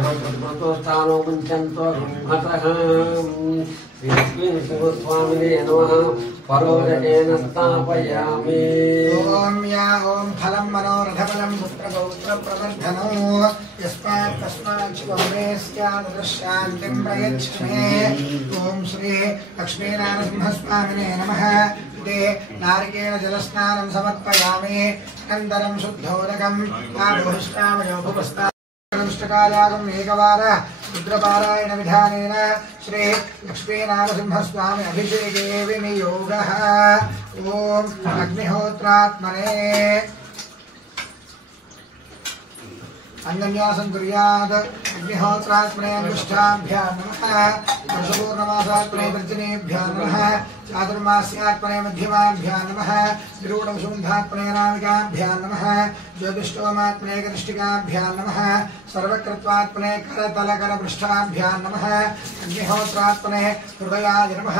प्रतोष्ठानो मुञ्चन्तो ब्रह्मतः स्वामिने नमः परोजकेन स्थापयामि। ओम या ओम फलं मनोरथफलं पुत्रपौत्रप्रवर्धनो यस्मात् तस्मात् शुभमे स्यादृशान्तिं प्रयच्छमे। ओम श्री लक्ष्मीनारसिंहस्वामिने नमः। इति नारिकेल जलस्नानं समर्पयामि। अनन्तरं शुद्धोदकं आभुष्टामयोपस्ताष्टकालागं एकवार रुद्रपारायण विधानेन श्री लक्ष्मीनारसिंहस्वामी अभिषेके विनियोगः। ओम अग्निहोत्रात्मने अन्नन्यासं कुर्यात्। अग्निहोत्रात्मने अनुष्ठाभ्यां नमः। वर्षपूर्णमासात्मने तर्जनीभ्यां नमः। चातुर्मास्यात्मने मध्यमाभ्यां नमः। विरूढवसुन्धात्मने नामिकाभ्यां नमः। ज्योतिष्टोमात्मने कनिष्ठिकाभ्यां नमः। सर्वकृत्वात्मने करतलकरपृष्ठाभ्यां नमः। अग्निहोत्रात्मने हृदयाय नमः।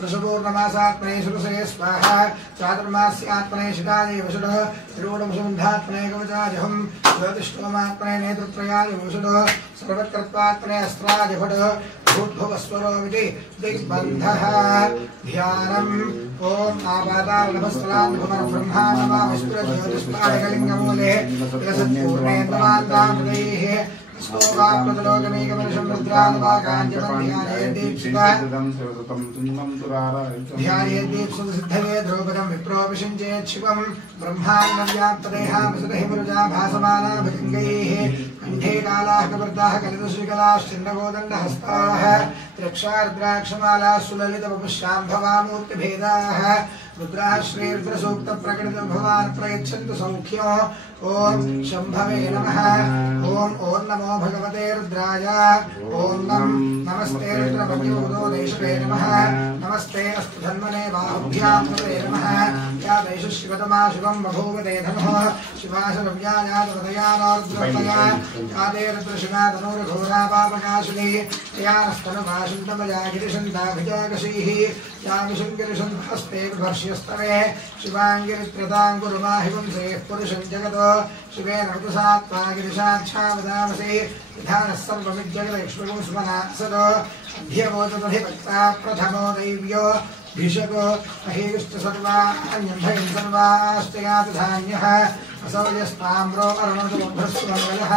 वर्षपूर्णमासात्मने सुरसे स्वाहा। चातुर्मास्यात्मने शिखाय वसुडः। विरूढवसुन्धात्मने कवचाजहं। ज्योतिष्टोमात्मने नेत्रत्रयाय वसुडः। सर्वकृत्वात्मने अस्त्राय भटः। भूद्भुवस्वरोमिति दिग्बन्धः। ध्यानम् ओम आपातालभस्थलान्भुवन ब्रह्माण्डमा विस्फुरज्योतिष्पादकलिङ्गमूले विलसत्पूर्णेन्द्रमान्तामृतैः स्तोकाप्रतलोकमेकवर्षं ध्यायेद्दीप्सुतसिद्धये द्रौपदं विप्रोऽभिषिञ्चेत् शिवं ब्रह्माण्डव्याप्तदेहामसुरहिमरुजा भासमाना भुजङ्गैः कण्ठे कालाः कपर्दाः कलितश्रीकलाश्चिन्नगोदण्डहस्ताः त्र्यक्षार्द्राक्षमालाः सुललितवपुश्शाम्भवामूर्तिभेदाः रुद्राः श्रीरुद्रसूक्तप्रकटितभवान् प्रयच्छन्तु सौख्यो। ओम शंभवे नमः। ओम नमो भगवते रुद्राय। ओम नमस्ते रुद्रपद्योदो देशवे नमः। नमस्ते अस्तु धन्वने बाहुभ्यां नमः नमः। या देश शिवतमा शिवं बभूव ते धनुः शिवाशरव्याजातवदयानोर्द्रपया या ते रुद्रशिवा तनूर्घोरा पापकाशिनी या नस्तनुभाषन्तमया गिरिशन्ताभिजागशीः या विशङ्गिरिशन्तास्ते विभर्ष्यस्तवे शिवाङ्गिरित्रताङ्कुरुमाहिवं सेः पुरुषं जगतो शिवेन ऋतुसात्वा गिरिशाच्छावदामसि विधानः सर्वमिज्जगदैक्ष्मगुं स्मना सदो अध्यवोतदधिभक्ता प्रथमो दैव्यो भिषको अहेष्ट सर्वाण्यन्धयं सर्वाष्टयातु धान्यः असौ यस्ताम्रो अरुणोदुभ्रस्वमङ्गलः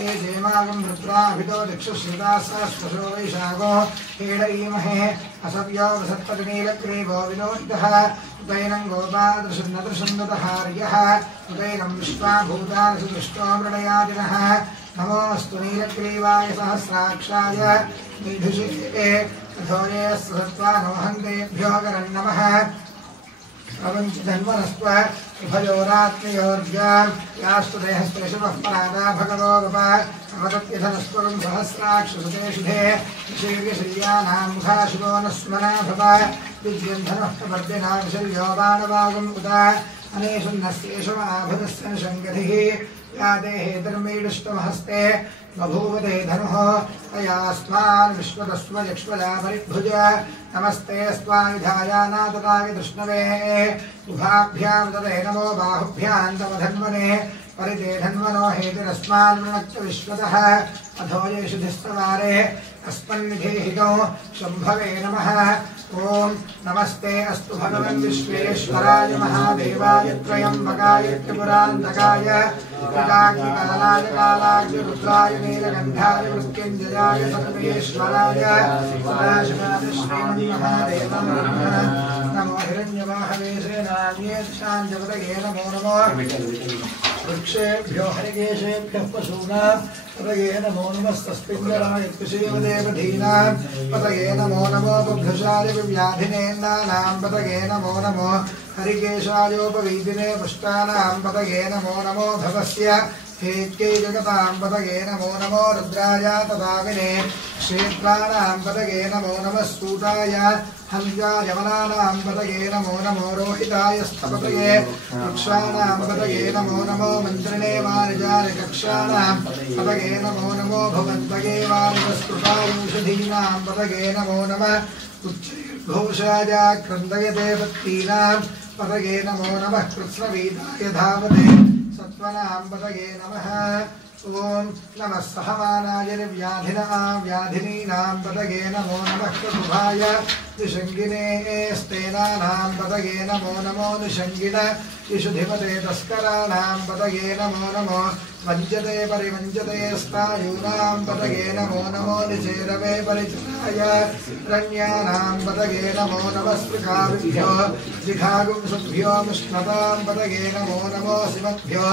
ये जेमागं वृत्राभितो दिक्षुश्रितास्वशो वैशाखो हेडईमहे असव्यो वसत्पतिनीलग्रीवो विनोदितः उदैनं गोपादृशन्नदृशन्नतहार्यः उदैनं विश्वाभूतानि सुदृष्टो मृडयादिनः नमोऽस्तु नीलग्रीवाय सहस्राक्षाय नीधुषे अधोये सत्त्वानोहन्तेभ्यो करन्नमः। प्रपञ्चधन्वनस्त्व उभयोरात्मयोर्ग्यां यास्तु देहस्पृशवः परादा भगवो गपा अवदत्यधनस्त्वं सहस्राक्षसुते शुधे ऋषीर्यशल्यानां मुखाशुभो न स्मना भव विद्यन्धनः प्रवर्धिना विशल्यो बाणवागुम् उदा अनेशुन्नस्येषमाभुदस्य शङ्कधिः या देहे धर्मीडुष्टमहस्ते बभूव ते धनुः तयास्मान् विश्वतस्व यक्ष्मला परिभुज नमस्ते स्वायुधायानातताय कृष्णवे उभाभ्यां तदे नमो बाहुभ्यां तव धन्वने परिते धन्वनो हेतिरस्मान् वृणक्च विश्वतः अधो येषु धिस्तवारे अस्मन्निधेहितो शम्भवे नमः। ओम नमस्ते अस्तु भगवन् विश्वेश्वराय महादेवाय त्र्यम्बकाय त्रिपुरान्तकाय त्रिकाग्निकालाय कालाय रुद्राय नीलकण्ठाय मृत्युञ्जयाय सर्वेश्वराय सदाशिवाय श्रीमन्महादेवं नमो हिरण्यवाहवेशेनान्येषाञ्जपतये नमो नमो वृक्षेभ्यो हरिकेशेभ्यः पशूनां पतये नमो नमस्तस्मिन्द्राय कृषीवदेवधीनां पतये नमो नमो बुद्धशाय व्याधिनेन्दानां पतये नमो नमो हरिकेशायोपवीदिने पुष्टानां पतये नमो नमो भवस्य हेत्यै जगतां पतये नमो नमो रुद्राय तदाविने क्षेत्राणां पतये नमो नमः सूताय हव्याय वनानां पतये नमो नमो रोहिताय स्थपतये वृक्षाणां पतये नमो नमो मन्त्रिणे वारिजाय कक्षाणां पतये नमो नमो भवद्भगे वारिजस्तुतायूषधीनां पतये नमो नमः उच्चैर्घोषाय क्रन्दयते पत्तीनां पतये नमो नमः कृत्स्नवीताय धावते सत्त्वनां पतये नमः। ॐ नमः सहमानाय व्याधिनीनां पतगे नमो नमः कृभाय निषङ्गिने स्तेनानां पतगे नमो नमो निषङ्गिन इषुधिपते तस्कराणां पतगे नमो नमो वञ्चते परिवञ्चते स्तायूनां पतगे नमो नमो निचेरवे परिचिताय रण्यानां पतगे नमो नमः स्पृकाभ्यो जिघागुंसुभ्यो मुष्णतां पतगे नमो नमो सिमभ्यो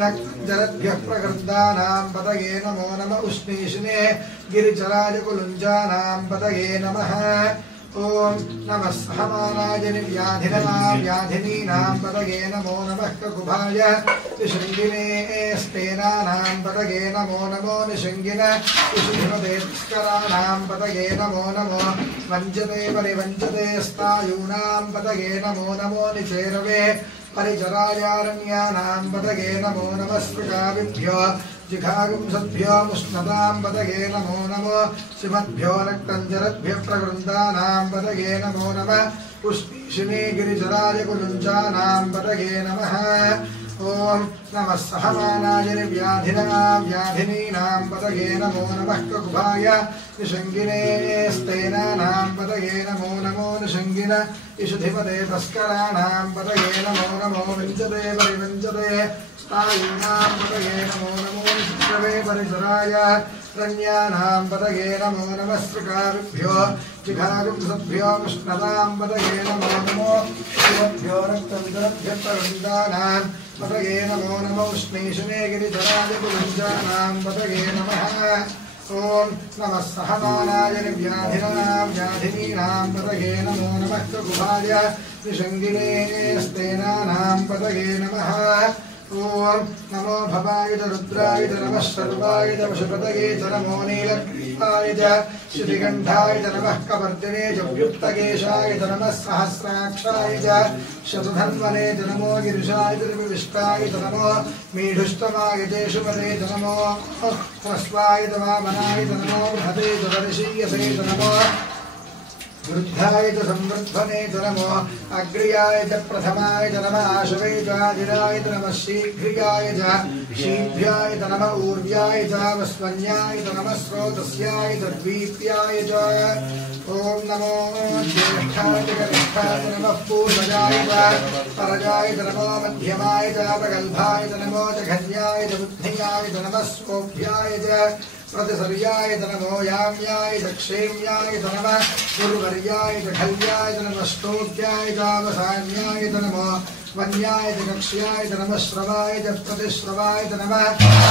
नक्तञ्जरद्भ्यः प्रकृन्दानां पतगे नमो नमः उष्णीषिणे गिरिचराजकुलुञ्जानां पतगे नमः ॐ नमः सहमानाय व्याधिनीनां पतगे नमो नमः ककुभाय निषङ्गिने स्तेनानां पतगे नमो नमो निषङ्गिन इषुधिपते तस्कराणां पतगे नमो नमो वञ्चते परिवञ्चते स्तायूनां पतगे नमो नमो निचेरवे परिचरायारण्यानां पतगे नमो नमः स्पृकाभिभ्यो जिघागुंसद्भ्यो मुष्णतां पतगे नमो नमो सिमद्भ्यो नक्तञ्जरद्भ्यः प्रकृन्दानां पतगे नमो नमः पुष्पीषिणे गिरिचराजकुलुञ्जानां पतगे नमः ॐ नमः सहमानाय व्याधिनीनां पतगे नमो नमः ककुभाय निषङ्गिने स्तेनानां पतगे नमो नमो निषङ्गिन इषुधिपते तस्कराणां पतगे नमो नमो विञ्चते परिवञ्चते स्तायूनां पतगे नमो नमो निषङ्गवे परिसराय रण्यानां पतगे नमो नमः स्पृकाभिभ्यो जिघागुंसद्भ्यो मुष्णतां पतगे नमो नमो शिवभ्यो रक्तञ्जरभ्यः प्रवृन्दानां पतगे नमो नमो उष्णीषिणे गिरिचराजकुलुञ्जानां पतगे नमः ॐ नमः सहमानाय व्याधिनीनां पतगे नमो नमः ककुभाय निषङ्गिने स्तेनानां पतगे नमः ॐ नमो भवाय च रुद्राय च नमः सर्वाय च वशपतये च नमो नीलग्रीवाय च श्रीकण्ठाय च नमः कपर्दिने च व्युक्तकेशाय च नमः सहस्राक्षाय च शतधन्वने च नमो गिरिशाय च निर्विष्टाय च नमो मीढुष्टमाय च शुभते च नमो ह्रस्वाय च वामनाय च नमो बृहते च वर्षीयसे च नमो वृद्धाय च संवृद्धने च नमो अग्र्याय च प्रथमाय च नमः आशवे च आदिराय च नमः शीघ्रियाय च शीघ्र्याय च नमः ऊर्व्याय च वस्वन्याय च नमः स्रोतस्याय च द्वीप्याय च ॐ नमो ज्येष्ठाय च कनिष्ठाय च नमः पूर्वजाय च परजाय च नमो मध्यमाय च प्रगल्भाय च नमो जघन्याय च बुद्धियाय च नमः स्वोभ्याय च प्रतिसर्याय च नमो याम्याय च क्षेम्याय च नमः गुरुवर्याय च खल्याय च नमः स्तोत्याय च अवसान्याय च नमो वन्याय च कक्ष्याय च नमः श्रवाय च प्रतिश्रवाय च नमः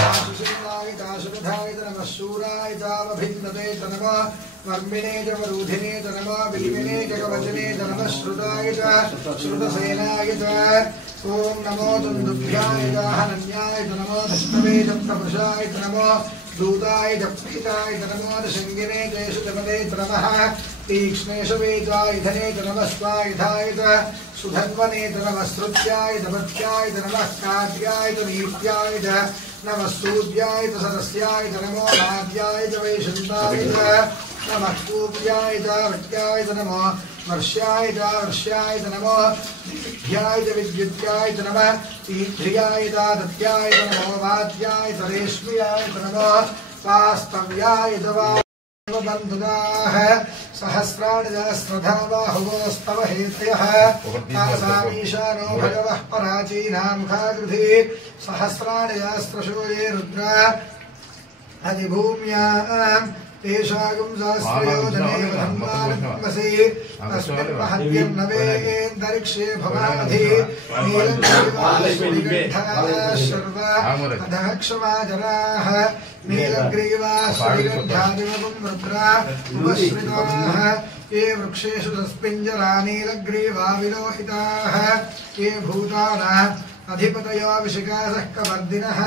आशुषिताय च आशुधाय च नमः शूराय च अवभिन्दते च नमः वर्मिणे च वरूधिने च नमः विलिमिने च कवचने च नमः श्रुताय च श्रुतसेनाय च ॐ नमो दुन्दुभ्याय च हनन्याय च नमो धष्टवे च प्रपुषाय च नमो दूताय च प्रीताय च नमो निषङ्गिने च शुचपते च नमः तीक्ष्णेशवे च इधने च नमः स्वायुधाय च सुधन्वने च नमः श्रुत्याय च भक्त्याय च नमः काट्याय च नीत्याय च नमः सूर्याय च सरस्याय च नमो नाद्याय च वैशन्ताय च नमः कूप्याय च वट्याय च नमो वर्ष्याय च वर्ष्याय च नमो दीर्घ्याय च विद्युत्याय च नमः तीर्घ्याय च दत्याय च नमो वाद्याय च रेश्म्याय च नमो वास्तव्याय च बन्धुदाः सहस्राणि सहस्रधा बाहुवोस्तव हेतयः तासामीशानो भगवः पराचीनां खाकृधि सहस्राणि सहस्रशो ये रुद्रा अधिभूम्याम् तेषागुं सहस्रयोजने धर्मानमसि तस्मिन् महद्यर्नवेन्दरिक्षे भवामधि नीलग्रीवाश्वरिगण्ठाः शर्वा अधः क्षमा जनाः नीलग्रीवाश्वरिगण्ठादिवगुं रुद्रा उपश्रिताः ये वृक्षेषु तस्मिञ्जरा नीलग्रीवा विलोहिताः ये भूतानाः अधिपतयो विशिकासः कवर्दिनः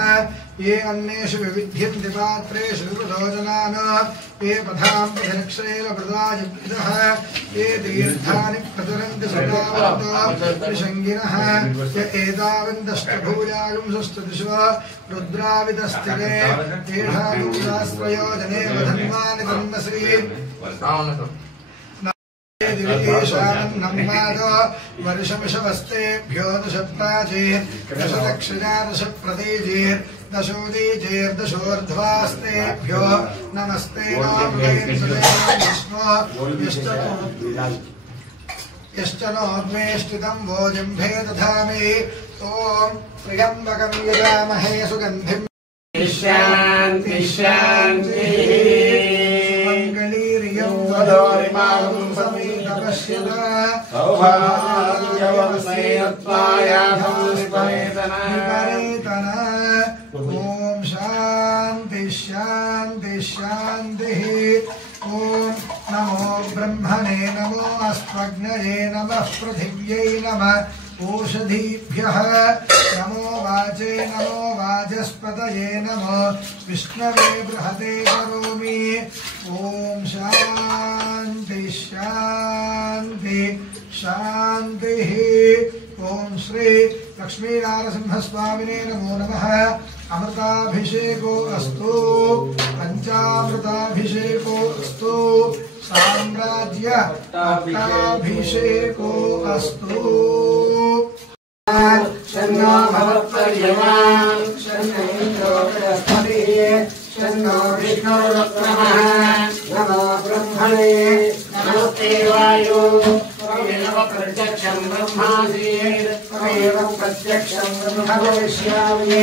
ये अन्नेषु विविध्यन्ति पात्रेषु विवृतोजनान् ये पथां पथरक्षैलप्रदाजिभ्यः ये तीर्थानि प्रचरन्ति सदावन्तो निषङ्गिनः य एतावन्तष्टभूयागुंसस्तदिशो रुद्रावितस्थिरे तेषागुं सहस्रयोजने वधन्वानि तन्मसि दिविकेशानन्नम्मादो वर्षमिषवस्तेभ्यो दशप्राचीर् दशदक्षिणा दशप्रतीचीर् दशोदीचैर्दशोर्ध्वास्तेभ्यो नमस्ते यश्च नोद्वेष्टितं वोजम्भे दधामि ॐ त्र्यम्बकं यजामहे सुगन्धिं शान्ति शान्ति मङ्गलीर्यं वदोरिमां समेतपश्यत सौभाग्यवसेयत्वायाधंस्परेतन ॐ शान्ति शान्ति शान्तिः ॐ नमो ब्रह्मणे नमो अस्मग्नये नमः पृथिव्यै नमः ओषधीभ्यः नमो वाचे नमो वाचस्पतये नमो विष्णवे बृहते करोमि ॐ शान्ति शान्ति शान्तिः ॐ श्री लक्ष्मीनारसिंहस्वामिने नमो नमः अमृताभिषेको अस्तु पंचामृताभिषेको अस्तु साम्राज्य पट्टाभिषेको अस्तु शन्नो भवत्पर्यमां शन्नो इन्द्रो बृहस्पतिः शन्नो विष्णुरुक्रमः नमो ब्रह्मणे नमस्ते वायु त्वमेव प्रत्यक्षं ब्रह्मासि त्वमेव प्रत्यक्षं ब्रह्म वदिष्यामि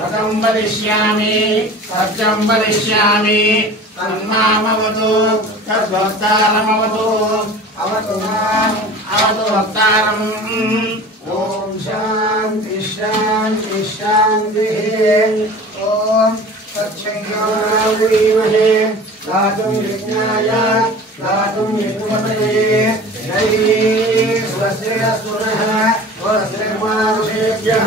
रथं वदिष्यामि सत्यं वदिष्यामि तन्मामवतु तद्वक्तारमवतु अवतु माम् अवतु वक्तारम् ॐ शान्ति शान्ति शान्तिः ॐ तच्छङ्करावुरीमहे दातुं यज्ञाय दातुं यज्ञपतये जय स्वस्य सुरः स्वस्य मानुषेभ्यः